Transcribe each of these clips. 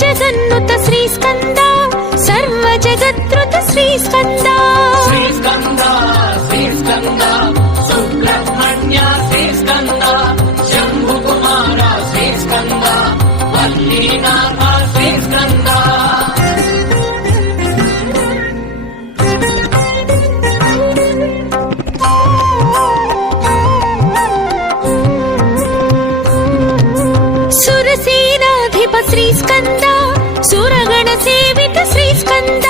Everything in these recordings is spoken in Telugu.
జగన్నుత శ్రీ స్కంద సర్వ జగద్రుత శ్రీ స్కంద శ్రీ స్కంద శ్రీ స్కంద సుబ్రహ్మణ్య శ్రీ స్కంద శంభు కుమార శ్రీ స్కంద వల్లీనాథ శ్రీ స్కంద సురసేనాధిప శ్రీ స్కంద సురగణ సేవిత శ్రీ స్కంద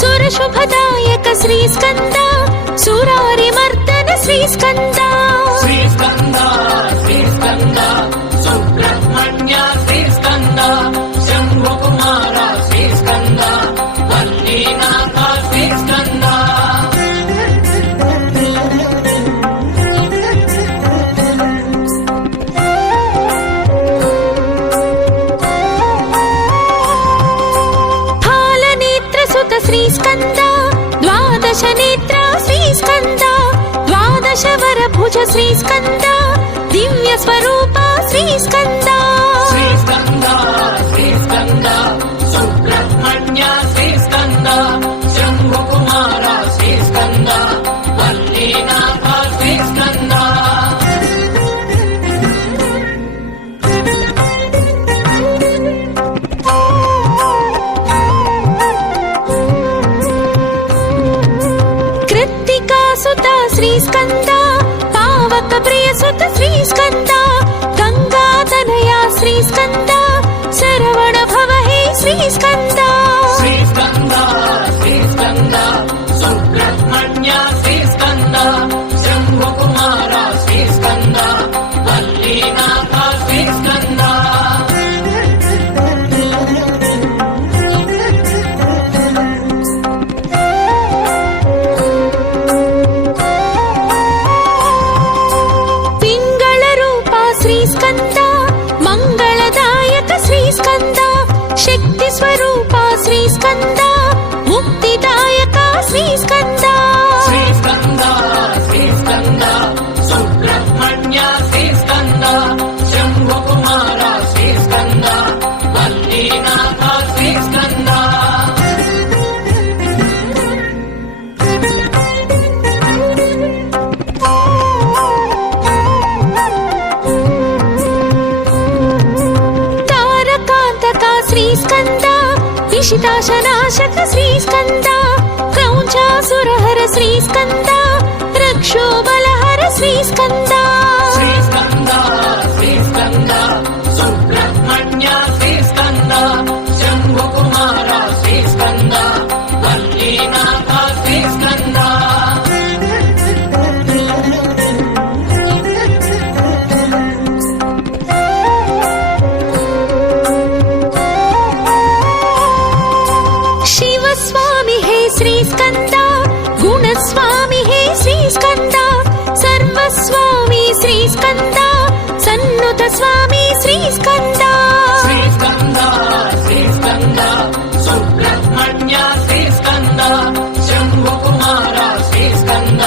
సుర శుభదాయక శ్రీ స్కంద సురారి మర్దన శ్రీ స్కంద శ్రీ స్కంద శ్రీ స్కంద సుబ్రహ్మణ్య శ్రీ స్కంద శంభు కుమార శ్రీ స్కంద వల్లీనాథ శ్రీ స్కంద శ్రీ స్కంద ద్వాదశ నేత్ర శ్రీ స్కంద ద్వాదశ వర భుజ శ్రీ స్కంద దివ్య స్వరూప శ్రీ స్కంద శ్రీ స్కంద శ్రీ స్కంద సుబ్రహ్మణ్య శ్రీ స్కంద శంభు కుమార శ్రీ స్కంద వల్లీనాథ శ్రీ స్కంద శ్రీ స్కంద పావక ప్రియ సుత శ్రీ స్కంద గంగా తనయ శ్రీ స్కంద శరవణ భవ హే శ్రీ స్కంద శ్రీ స్కంద శ్రీ స్కంద సుబ్రహ్మణ్య శ్రీ స్కంద శంభు కుమార శ్రీ స్కంద వల్లీనాథ శ్రీ స్కంద శక్తి స్వరూప శ్రీ స్కంద ముక్తిదాయక శ్రీ స్కంద శ్రీ స్కంద శ్రీ స్కంద సుబ్రహ్మణ్య శ్రీ స్కంద శంభు కుమార శ్రీ స్కంద వల్లీనాథ శ్రీ స్కంద శ్రీ స్కంద విషితాశనాశక శ్రీ స్కంద క్రౌంచాసురహర శ్రీ స్కంద రక్షోబలహర శ్రీ స్కంద శ్రీ స్కంద శ్రీ స్కంద సుబ్రహ్మణ్య శ్రీ స్కంద శంభు కుమార శ్రీ స్కంద వల్లీనాథ శ్రీ స్కంద శ్రీ స్కంద గుణస్వామి హే శ్రీ స్కంద సర్వస్వామి శ్రీ స్కంద సన్నుత స్వామి శ్రీ స్కంద శ్రీ స్కంద శ్రీ స్కంద సుబ్రహ్మణ్య శ్రీ స్కంద శంభు కుమార శ్రీ స్కంద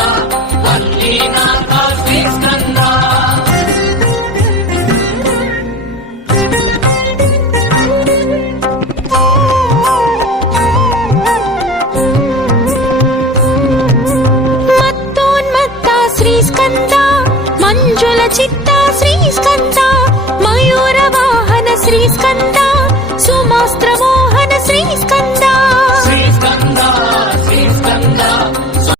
వల్లీనాథ శ్రీ స్కంద మంజుల చిత్త శ్రీ స్కంద మయూర వాహన శ్రీ స్కంద